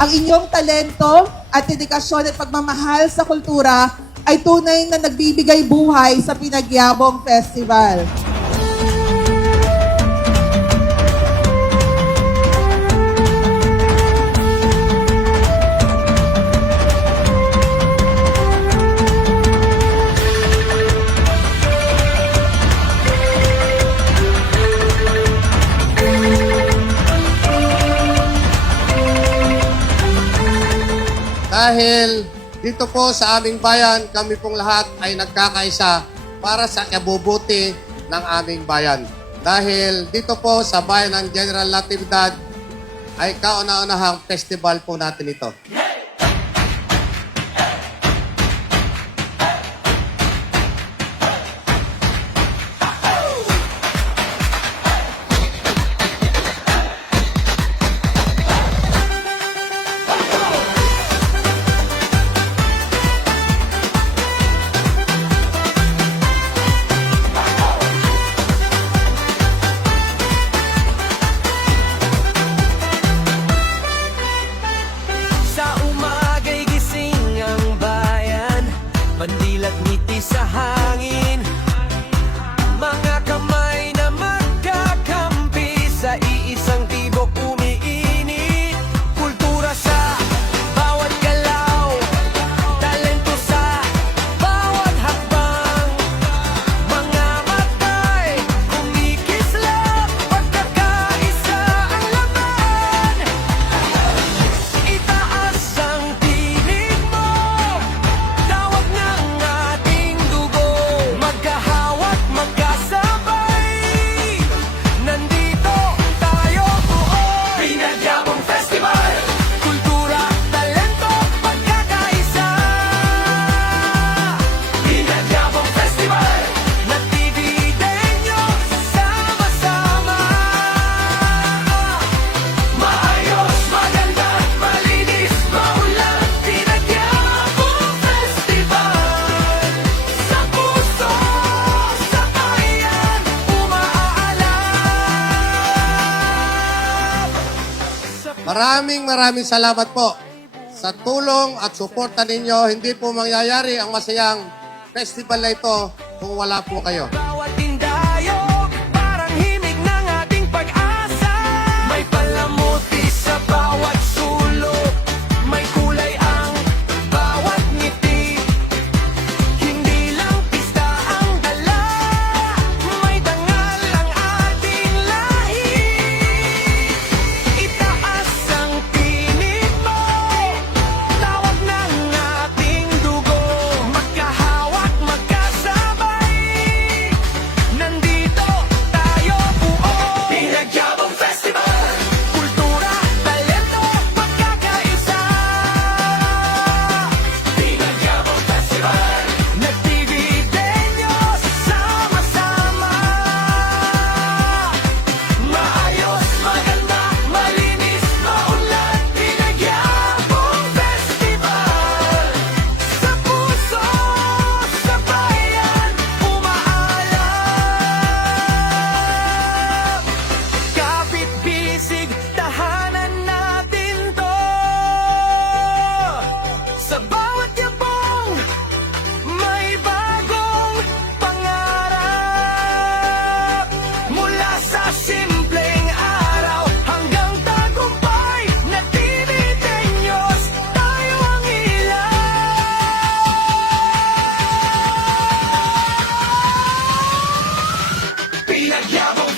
Ang inyong talento at dedikasyon at pagmamahal sa kultura ay tunay na nagbibigay buhay sa Pinagyabong Festival. Dahil dito po sa aming bayan, kami pong lahat ay nagkakaisa para sa kabubuti ng aming bayan. Dahil dito po sa bayan ng General Natividad ay kauna-unahang festival po natin ito. Sa umaga'y gising ang bayan, pandilat ngiti sa hangin. Mga kamay na magkakampi sa iisang tibok umiinit. Kultura sa bawat galaw, talento sa bawat hakbang. Mga matay kumikislap, pagkakaisa ang laman. Itaas ang tinig mo, tawag ng ating dugo. Magkahawat, magkasabay, nandito tayo buo. Pinagyabong Festival, kultura, talento, pagkakaisa. Pinagyabong Festival, nagtididenyo, sama-sama. Maayos, maganda, malinis, maulan. Pinagyabong Festival, sa puso, sa bayan, umaalab. Maraming salamat po sa tulong at suporta ninyo. Hindi po mangyayari ang masayang festival na ito kung wala po kayo. Bawat tindayo, parang himig ng ating pag-asa. May palamuti sa bawat sulok, may kulay ang bawat ngiti. Hindi lang pista ang dala, may dangal ang ating lahi. Itaas ang tinig mo, tawag ng ating dugo. Magkahawak, magkasabay, nandito tayo buo. Pinagyabong Festival, kultura, talento, pagkakaisa. Pinagyabong Festival, nagtididenyo, sama-sama. Maayos, maganda, malinis, maulan. Pinagyabong Festival, sa puso, sa bayan, umaalab. Kapit-bisig, tahanan natin to. Sa bawat yabong, may bagong pangarap. Mula sa simpleng araw hanggang tagumpay, nagtitinyos, tayo ang ilaw. Pinagyabong